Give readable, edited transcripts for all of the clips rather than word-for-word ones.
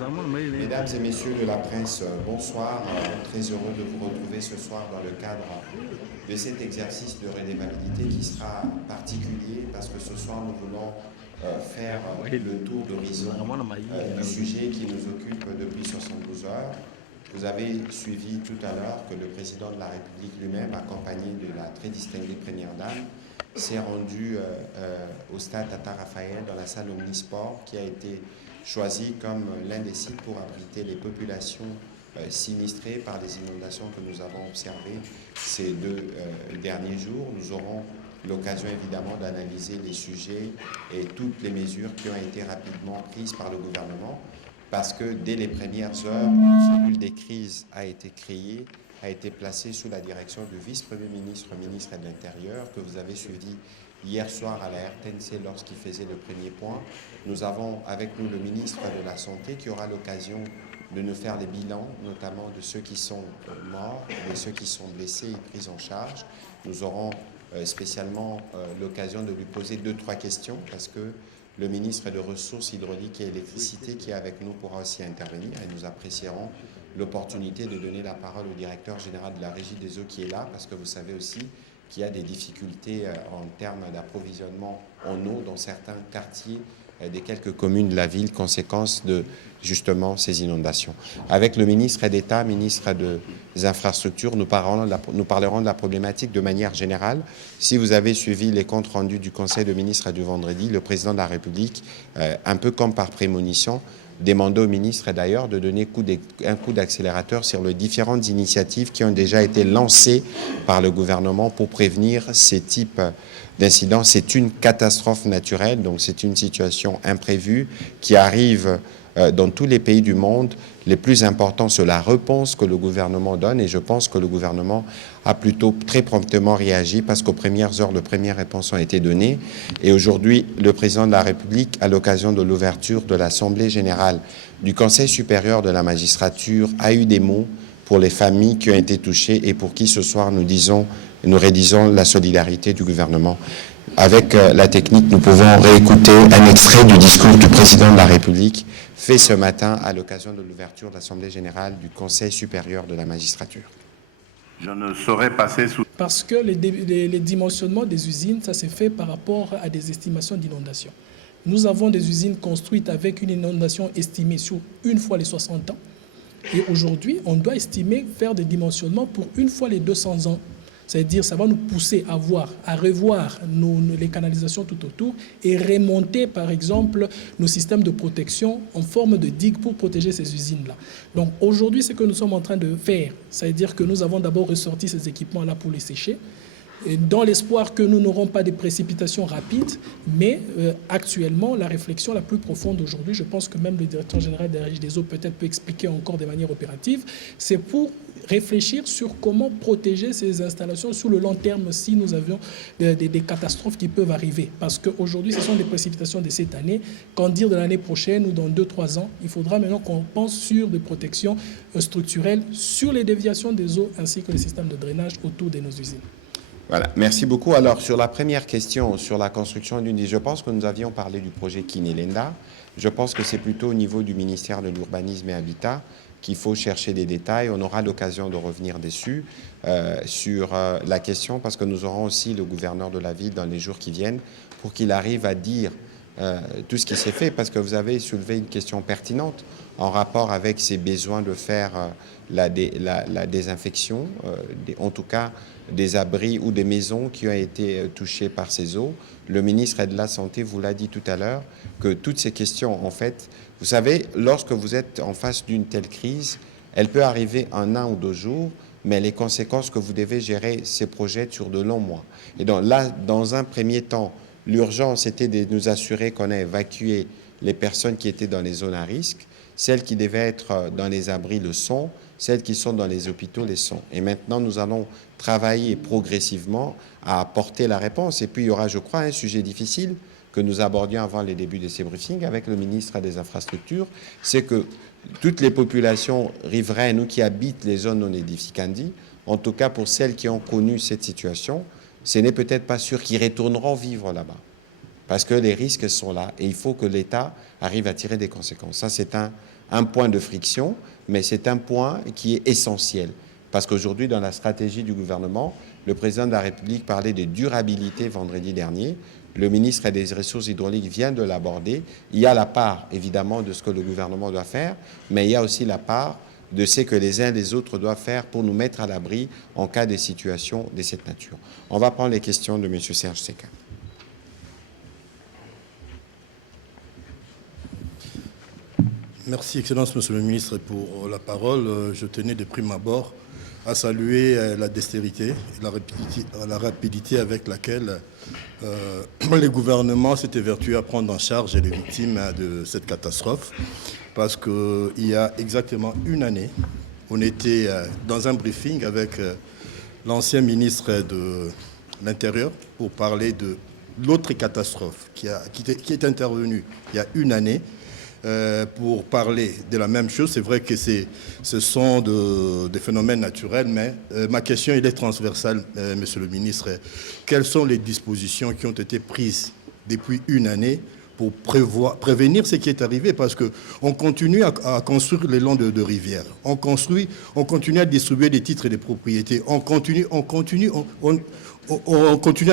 Mesdames et messieurs de la presse, bonsoir. Très heureux de vous retrouver ce soir dans le cadre de cet exercice de redevabilité qui sera particulier parce que ce soir nous voulons faire le tour d'horizon du sujet qui nous occupe depuis 72 heures. Vous avez suivi tout à l'heure que le président de la République lui-même, accompagné de la très distinguée première dame, s'est rendu au stade Tata Raphaël dans la salle Omnisport qui a été choisi comme l'un des sites pour abriter les populations sinistrées par les inondations que nous avons observées ces deux derniers jours. Nous aurons l'occasion évidemment d'analyser les sujets et toutes les mesures qui ont été rapidement prises par le gouvernement parce que dès les premières heures, une cellule des crises a été créée, a été placée sous la direction du vice-premier ministre, ministre de l'Intérieur, que vous avez suivi hier soir à la RTNC lorsqu'il faisait le premier point. Nous avons avec nous le ministre de la Santé qui aura l'occasion de nous faire les bilans, notamment de ceux qui sont morts, de ceux qui sont blessés et pris en charge. Nous aurons spécialement l'occasion de lui poser 2-3 questions parce que le ministre des Ressources hydrauliques et électricité qui est avec nous pourra aussi intervenir et nous apprécierons l'opportunité de donner la parole au directeur général de la Régie des eaux qui est là parce que vous savez aussi qu'il y a des difficultés en termes d'approvisionnement en eau dans certains quartiers des quelques communes de la ville, conséquence de justement ces inondations. Avec le ministre d'État, ministre des Infrastructures, nous parlerons de la problématique de manière générale. Si vous avez suivi les comptes rendus du Conseil de ministres du vendredi, le président de la République, un peu comme par prémonition, demandé au ministre d'ailleurs de donner un coup d'accélérateur sur les différentes initiatives qui ont déjà été lancées par le gouvernement pour prévenir ces types d'incidents. C'est une catastrophe naturelle, donc c'est une situation imprévue qui arrive dans tous les pays du monde. Les plus importants, c'est la réponse que le gouvernement donne et je pense que le gouvernement a plutôt très promptement réagi parce qu'aux premières heures, de premières réponses ont été données. Et aujourd'hui, le président de la République, à l'occasion de l'ouverture de l'Assemblée générale du Conseil supérieur de la magistrature, a eu des mots pour les familles qui ont été touchées et pour qui ce soir nous rédisons la solidarité du gouvernement. Avec la technique, nous pouvons réécouter un extrait du discours du président de la République fait ce matin à l'occasion de l'ouverture de l'Assemblée générale du Conseil supérieur de la magistrature. Je ne saurais passer sous... Parce que les dimensionnements des usines, ça s'est fait par rapport à des estimations d'inondation. Nous avons des usines construites avec une inondation estimée sur une fois les 60 ans. Et aujourd'hui, on doit estimer faire des dimensionnements pour une fois les 200 ans. C'est-à-dire ça va nous pousser à revoir les canalisations tout autour et remonter, par exemple, nos systèmes de protection en forme de digues pour protéger ces usines-là. Donc aujourd'hui, ce que nous sommes en train de faire, c'est-à-dire que nous avons d'abord ressorti ces équipements-là pour les sécher, et dans l'espoir que nous n'aurons pas de précipitations rapides, mais actuellement, la réflexion la plus profonde aujourd'hui, je pense que même le directeur général de la Régie des eaux peut-être peut expliquer encore de manière opérative, c'est pour réfléchir sur comment protéger ces installations sur le long terme si nous avions des catastrophes qui peuvent arriver. Parce qu'aujourd'hui, ce sont des précipitations de cette année. Qu'en dire de l'année prochaine ou dans 2-3 ans, il faudra maintenant qu'on pense sur des protections structurelles, sur les déviations des eaux ainsi que les systèmes de drainage autour de nos usines. Voilà, merci beaucoup. Alors, sur la première question, sur la construction d'une... Je pense que nous avions parlé du projet Kinelenda. Je pense que c'est plutôt au niveau du ministère de l'Urbanisme et Habitat qu'il faut chercher des détails. On aura l'occasion de revenir dessus sur la question parce que nous aurons aussi le gouverneur de la ville dans les jours qui viennent pour qu'il arrive à dire tout ce qui s'est fait parce que vous avez soulevé une question pertinente en rapport avec ces besoins de faire la désinfection, en tout cas des abris ou des maisons qui ont été touchées par ces eaux. Le ministre de la Santé vous l'a dit tout à l'heure, que toutes ces questions, en fait, vous savez, lorsque vous êtes en face d'une telle crise, elle peut arriver en 1 ou 2 jours, mais les conséquences que vous devez gérer se projettent sur de longs mois. Et donc là, dans un premier temps, l'urgence était de nous assurer qu'on a évacué les personnes qui étaient dans les zones à risque, celles qui devaient être dans les abris le sont, celles qui sont dans les hôpitaux les sont. Et maintenant, nous allons travailler progressivement à apporter la réponse. Et puis, il y aura, je crois, un sujet difficile que nous abordions avant les débuts de ces briefings avec le ministre des Infrastructures, c'est que toutes les populations riveraines ou qui habitent les zones non édificantes, en tout cas pour celles qui ont connu cette situation, ce n'est peut-être pas sûr qu'ils retourneront vivre là-bas. parce que les risques sont là et il faut que l'État arrive à tirer des conséquences. Ça, c'est un point de friction, mais c'est un point qui est essentiel. Parce qu'aujourd'hui, dans la stratégie du gouvernement, le président de la République parlait de durabilité vendredi dernier. Le ministre des Ressources hydrauliques vient de l'aborder. Il y a la part, évidemment, de ce que le gouvernement doit faire, mais il y a aussi la part de ce que les uns et les autres doivent faire pour nous mettre à l'abri en cas de situation de cette nature. On va prendre les questions de M. Serge Seka. Merci, Excellence, Monsieur le Ministre, pour la parole. Je tenais de prime abord à saluer la dextérité et la rapidité avec laquelle les gouvernements s'étaient évertués à prendre en charge les victimes de cette catastrophe. Parce qu'il y a exactement une année, on était dans un briefing avec l'ancien ministre de l'Intérieur pour parler de l'autre catastrophe qui est intervenue il y a une année. Pour parler de la même chose. C'est vrai que ce sont des phénomènes naturels, mais ma question est transversale, Monsieur le Ministre. Quelles sont les dispositions qui ont été prises depuis une année pour prévenir ce qui est arrivé? Parce qu'on continue à construire le long de rivières. On continue à distribuer des titres de propriété. On continue à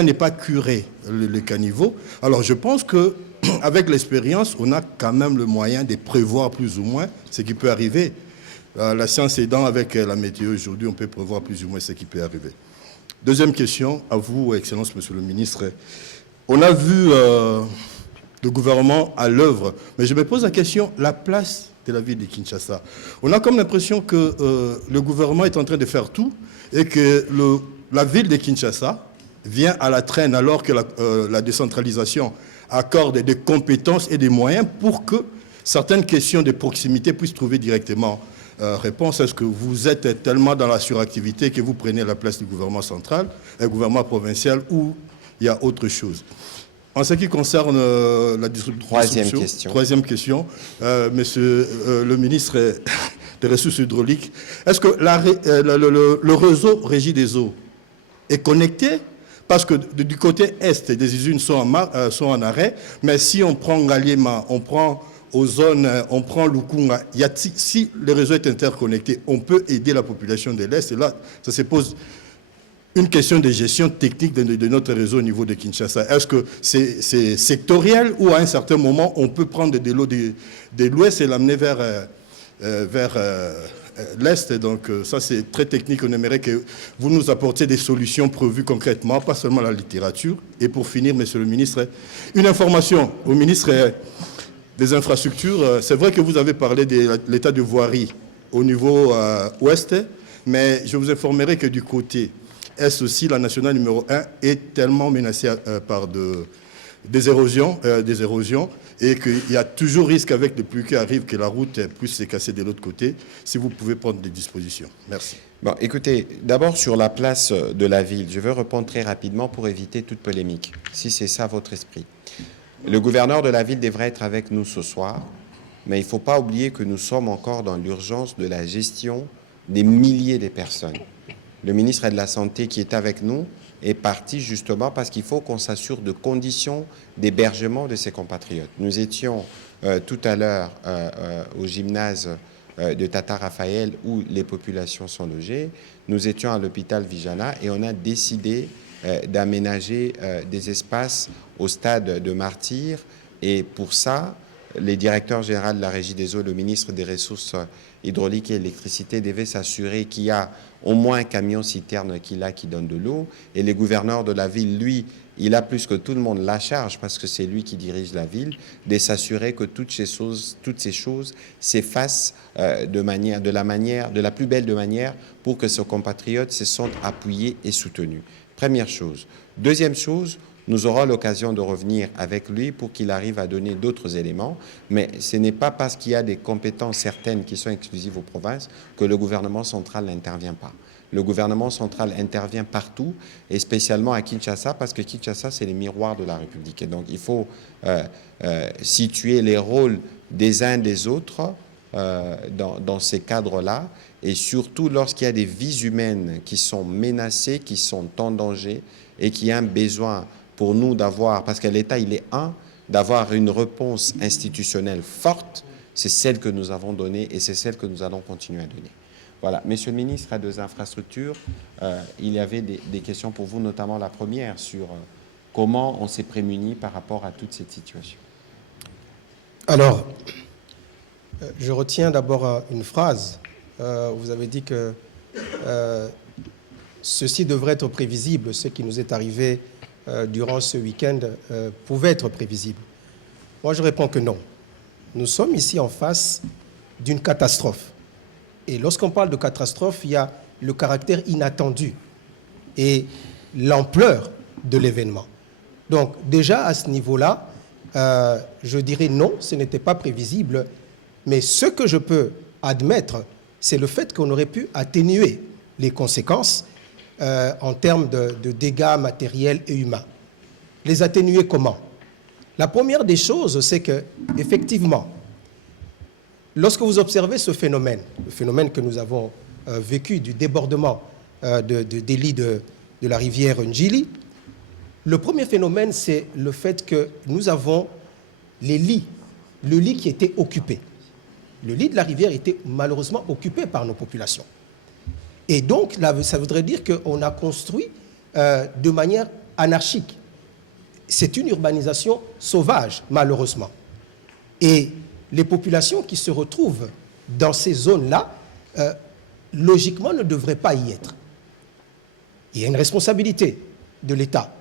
ne pas curer le caniveau. Alors je pense que avec l'expérience, on a quand même le moyen de prévoir plus ou moins ce qui peut arriver. La science aidant avec la météo aujourd'hui, on peut prévoir plus ou moins ce qui peut arriver. Deuxième question, à vous, Excellence, Monsieur le Ministre. On a vu le gouvernement à l'œuvre, mais je me pose la question, la place de la ville de Kinshasa. On a comme l'impression que le gouvernement est en train de faire tout et que la ville de Kinshasa vient à la traîne alors que la décentralisation accorde des compétences et des moyens pour que certaines questions de proximité puissent trouver directement réponse. Est-ce que vous êtes tellement dans la suractivité que vous prenez la place du gouvernement central, le gouvernement provincial, ou il y a autre chose? En ce qui concerne la distribution, troisième question, Monsieur le ministre des Ressources hydrauliques, est-ce que le réseau Régie des eaux est connecté? Parce que du côté est, des usines sont en arrêt, mais si on prend Ngaliema, on prend Ozone, on prend Lukunga, si le réseau est interconnecté, on peut aider la population de l'Est. Et là, ça se pose une question de gestion technique de notre réseau au niveau de Kinshasa. Est-ce que c'est sectoriel ou à un certain moment, on peut prendre de l'eau de l'Ouest et l'amener vers l'Est? Donc ça, c'est très technique. On aimerait que vous nous apportiez des solutions prévues concrètement, pas seulement la littérature. Et pour finir, Monsieur le Ministre, une information au ministre des Infrastructures. C'est vrai que vous avez parlé de l'état de voirie au niveau ouest, mais je vous informerai que du côté est aussi, la nationale numéro 1 est tellement menacée par des érosions, et qu'il y a toujours risque avec les pluies qui arrivent que la route puisse se casser de l'autre côté. Si vous pouvez prendre des dispositions. Merci. Bon, écoutez, d'abord sur la place de la ville, je veux répondre très rapidement pour éviter toute polémique, si c'est ça votre esprit. Le gouverneur de la ville devrait être avec nous ce soir, mais il ne faut pas oublier que nous sommes encore dans l'urgence de la gestion des milliers de personnes. Le ministre de la Santé qui est avec nous est parti justement parce qu'il faut qu'on s'assure de conditions d'hébergement de ses compatriotes. Nous étions tout à l'heure au gymnase de Tata Raphaël où les populations sont logées. Nous étions à l'hôpital Vijana et on a décidé d'aménager des espaces au stade de Martyrs. Et pour ça, les directeurs généraux de la Régie des eaux, le ministre des Ressources hydrauliques et électricité devaient s'assurer qu'il y a au moins un camion-citerne qui donne de l'eau. Et le gouverneur de la ville, lui, il a plus que tout le monde la charge, parce que c'est lui qui dirige la ville, de s'assurer que toutes ces choses s'effacent de la plus belle de manière pour que ses compatriotes se sentent appuyés et soutenus. Première chose. Deuxième chose, nous aurons l'occasion de revenir avec lui pour qu'il arrive à donner d'autres éléments. Mais ce n'est pas parce qu'il y a des compétences certaines qui sont exclusives aux provinces que le gouvernement central n'intervient pas. Le gouvernement central intervient partout, et spécialement à Kinshasa, parce que Kinshasa, c'est le miroir de la République. Et donc, il faut situer les rôles des uns des autres dans ces cadres-là, et surtout lorsqu'il y a des vies humaines qui sont menacées, qui sont en danger, et qui ont un besoin pour nous d'avoir, parce que l'État, il est d'avoir une réponse institutionnelle forte, c'est celle que nous avons donnée et c'est celle que nous allons continuer à donner. Voilà. Monsieur le ministre des Infrastructures, il y avait des questions pour vous, notamment la première sur comment on s'est prémuni par rapport à toute cette situation. Alors, je retiens d'abord une phrase. Vous avez dit que ceci devrait être prévisible. Ce qui nous est arrivé durant ce week-end pouvait être prévisible. Moi, je réponds que non. Nous sommes ici en face d'une catastrophe. Et lorsqu'on parle de catastrophe, il y a le caractère inattendu et l'ampleur de l'événement. Donc, déjà, à ce niveau-là, je dirais non, ce n'était pas prévisible. Mais ce que je peux admettre, c'est le fait qu'on aurait pu atténuer les conséquences en termes de dégâts matériels et humains. Les atténuer comment? La première des choses, c'est que, effectivement, lorsque vous observez ce phénomène, le phénomène que nous avons vécu du débordement des lits de la rivière Njili, le premier phénomène, c'est le fait que nous avons les lits, le lit qui était occupé. Le lit de la rivière était malheureusement occupé par nos populations. Et donc, là, ça voudrait dire qu'on a construit de manière anarchique. C'est une urbanisation sauvage, malheureusement. Et les populations qui se retrouvent dans ces zones-là, logiquement, ne devraient pas y être. Il y a une responsabilité de l'État,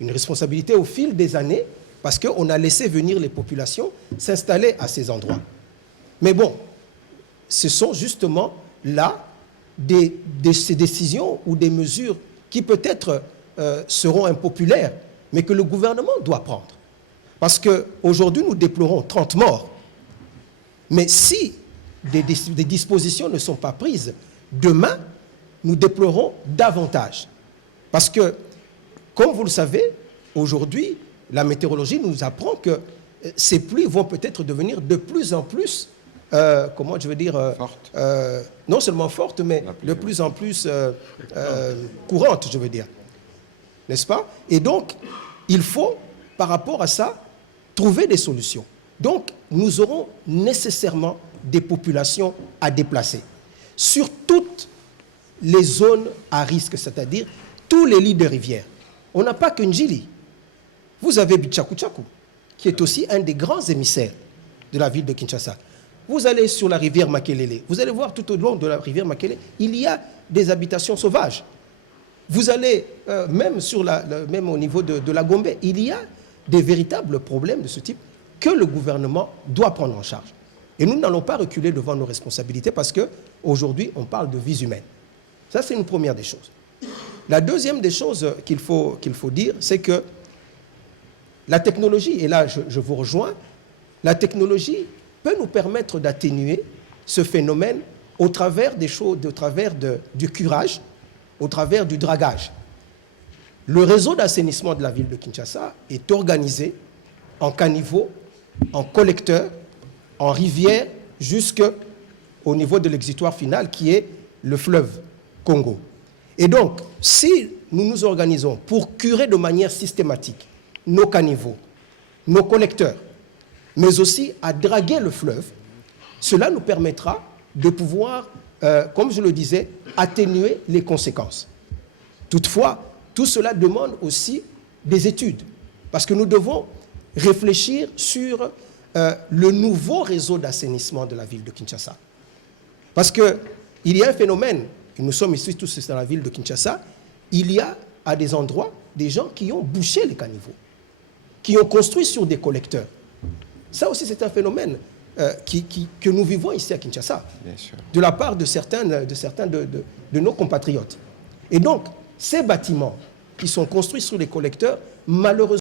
une responsabilité au fil des années, parce qu'on a laissé venir les populations s'installer à ces endroits. Mais bon, ce sont justement là ces décisions ou des mesures qui peut-être seront impopulaires, mais que le gouvernement doit prendre. Parce qu'aujourd'hui, nous déplorons 30 morts. Mais si des dispositions ne sont pas prises, demain, nous déplorons davantage. Parce que, comme vous le savez, aujourd'hui, la météorologie nous apprend que ces pluies vont peut-être devenir de plus en plus, comment je veux dire, fortes. Non seulement fortes, mais de plus en plus courantes, je veux dire. N'est-ce pas? Et donc, il faut, par rapport à ça, trouver des solutions. Donc, nous aurons nécessairement des populations à déplacer sur toutes les zones à risque, c'est-à-dire tous les lits de rivières. On n'a pas que Njili. Vous avez Bichakuchaku, qui est aussi un des grands émissaires de la ville de Kinshasa. Vous allez sur la rivière Makelele, vous allez voir tout au long de la rivière Makelele, il y a des habitations sauvages. Vous allez même au niveau de la Gombe, il y a des véritables problèmes de ce type que le gouvernement doit prendre en charge. Et nous n'allons pas reculer devant nos responsabilités parce qu'aujourd'hui, on parle de vies humaines. Ça, c'est une première des choses. La deuxième des choses qu'il faut dire, c'est que la technologie, et là je vous rejoins, la technologie peut nous permettre d'atténuer ce phénomène au travers des choses, du curage, au travers du dragage. Le réseau d'assainissement de la ville de Kinshasa est organisé en caniveaux, en collecteurs, en rivières, jusqu'au niveau de l'exutoire final qui est le fleuve Congo. Et donc, si nous nous organisons pour curer de manière systématique nos caniveaux, nos collecteurs, mais aussi à draguer le fleuve, cela nous permettra de pouvoir, comme je le disais, atténuer les conséquences. Toutefois, tout cela demande aussi des études, parce que nous devons réfléchir sur le nouveau réseau d'assainissement de la ville de Kinshasa. Parce qu'il y a un phénomène, et nous sommes ici tous dans la ville de Kinshasa, il y a à des endroits des gens qui ont bouché les caniveaux, qui ont construit sur des collecteurs. Ça aussi, c'est un phénomène que nous vivons ici à Kinshasa, Bien sûr. de la part de certains de nos compatriotes. Et donc, ces bâtiments qui sont construits sur les collecteurs, malheureusement,